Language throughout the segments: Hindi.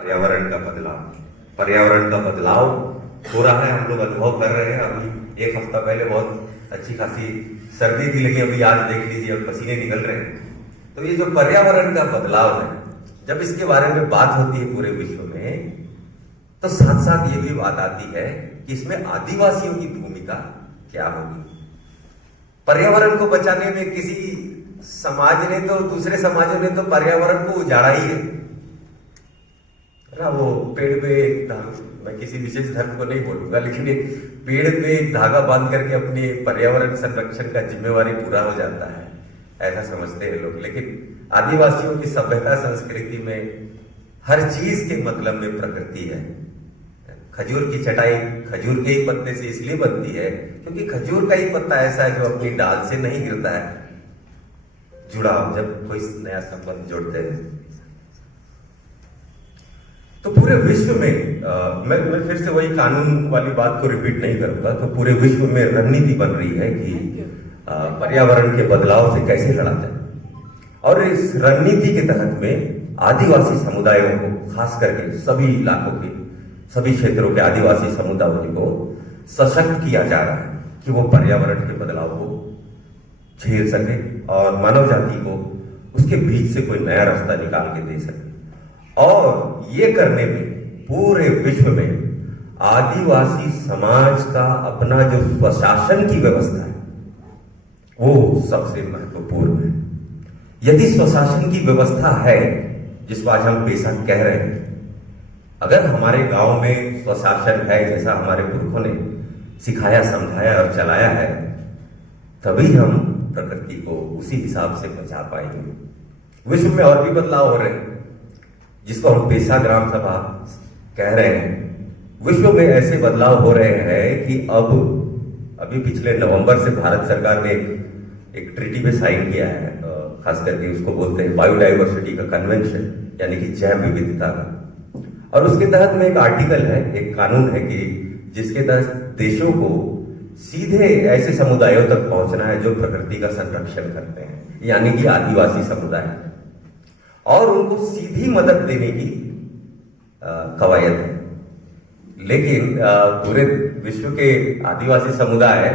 पर्यावरण का बदलाव हो रहा है, हम लोग अनुभव कर रहे हैं। अभी एक हफ्ता पहले बहुत अच्छी खासी सर्दी थी, लेकिन अभी आज देख लीजिए अब पसीने निकल रहे हैं। तो ये जो पर्यावरण का बदलाव है, जब इसके बारे में बात होती है पूरे विश्व में, तो साथ साथ ये भी बात आती है कि इसमें आदिवासियों की भूमिका क्या होगी। पर्यावरण को बचाने में किसी समाज ने तो, दूसरे समाजों ने तो पर्यावरण को उजाड़ा ही है ना। वो पेड़ पे मैं किसी विशेष धर्म को नहीं बोलूंगा, लेकिन एक पेड़ पे एक धागा बांध करके अपने पर्यावरण संरक्षण का जिम्मेवारी पूरा हो जाता है, ऐसा समझते हैं लोग। लेकिन आदिवासियों की सभ्यता संस्कृति में हर चीज के मतलब में प्रकृति है। खजूर की चटाई खजूर के ही पत्ते से इसलिए बनती है क्योंकि खजूर का ही पत्ता ऐसा है जो अपनी डाल से नहीं गिरता है। जुड़ाव, जब कोई नया संबंध जोड़ते हैं तो पूरे विश्व में मैं फिर से वही कानून वाली बात को रिपीट नहीं करूंगा। तो पूरे विश्व में रणनीति बन रही है कि पर्यावरण के बदलाव से कैसे लड़ा जाए, और इस रणनीति के तहत में आदिवासी समुदायों को, खास करके सभी इलाकों के, सभी क्षेत्रों के आदिवासी समुदायों को सशक्त किया जा रहा है कि वो पर्यावरण के बदलाव को झेल सके और मानव जाति को उसके बीच से कोई नया रास्ता निकाल के दे सके। और ये करने में पूरे विश्व में आदिवासी समाज का अपना जो स्वशासन की व्यवस्था है वो सबसे महत्वपूर्ण है। यदि स्वशासन की व्यवस्था है, जिसको आज हम पेशा कह रहे हैं, अगर हमारे गांव में स्वशासन है जैसा हमारे पुरखों ने सिखाया, समझाया और चलाया है, तभी हम प्रकृति को उसी हिसाब से बचा पाएंगे। विश्व में और भी बदलाव हो रहे हैं, जिसको हम पेशा ग्राम सभा कह रहे हैं। विश्व में ऐसे बदलाव हो रहे हैं कि अभी पिछले नवंबर से भारत सरकार ने एक ट्रीटी पे साइन किया है, खास करके उसको बोलते हैं बायोडाइवर्सिटी का कन्वेंशन, यानी कि जैव विविधता का। और उसके तहत में एक आर्टिकल है, एक कानून है कि जिसके तहत देशों को सीधे ऐसे समुदायों तक पहुंचना है जो प्रकृति का संरक्षण करते हैं, यानी कि आदिवासी समुदाय, और उनको सीधी मदद देने की कवायद है। लेकिन पूरे विश्व के आदिवासी समुदाय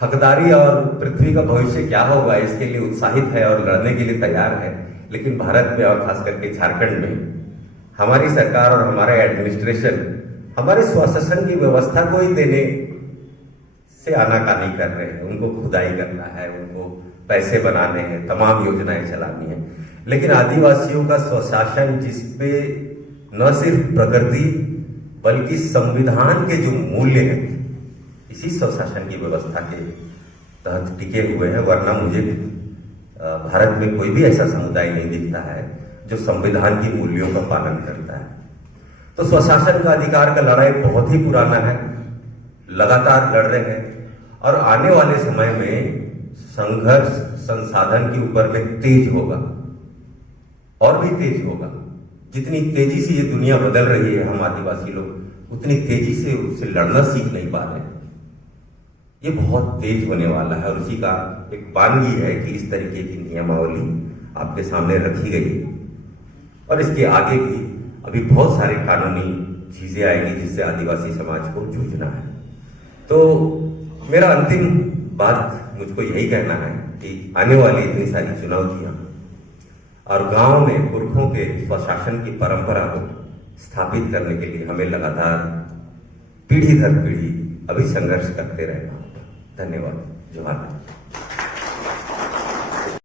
हकदारी और पृथ्वी का भविष्य क्या होगा इसके लिए उत्साहित है और लड़ने के लिए तैयार है। लेकिन भारत में और खास करके झारखंड में हमारी सरकार और हमारे एडमिनिस्ट्रेशन हमारे स्वशासन की व्यवस्था को ही देने से आनाकानी कर रहे हैं। उनको खुदाई करना है, उनको पैसे बनाने हैं, तमाम योजनाएं चलानी है। लेकिन आदिवासियों का स्वशासन, जिसपे न सिर्फ प्रकृति बल्कि संविधान के जो मूल्य हैं, इसी स्वशासन की व्यवस्था के तहत टिके हुए हैं। वरना मुझे भारत में कोई भी ऐसा समुदाय नहीं दिखता है जो संविधान की मूल्यों का पालन करता है। तो स्वशासन का अधिकार का लड़ाई बहुत ही पुराना है, लगातार लड़ रहे हैं, और आने वाले समय में संघर्ष संसाधन के ऊपर में तेज होगा, और भी तेज होगा। जितनी तेजी से ये दुनिया बदल रही है, हम आदिवासी लोग उतनी तेजी से उससे लड़ना सीख नहीं पा रहे। ये बहुत तेज होने वाला है, और उसी का एक बानगी है कि इस तरीके की नियमावली आपके सामने रखी गई है। और इसके आगे भी अभी बहुत सारी कानूनी चीजें आएंगी जिससे आदिवासी समाज को जूझना है। तो मेरा अंतिम बात मुझको यही कहना है कि आने वाली इतनी सारी चुनौतियां और गांव में पुरखों के स्वशासन की परंपरा को स्थापित करने के लिए हमें लगातार पीढ़ी दर पीढ़ी अभी संघर्ष करते रहना होगा। धन्यवाद। जोहार।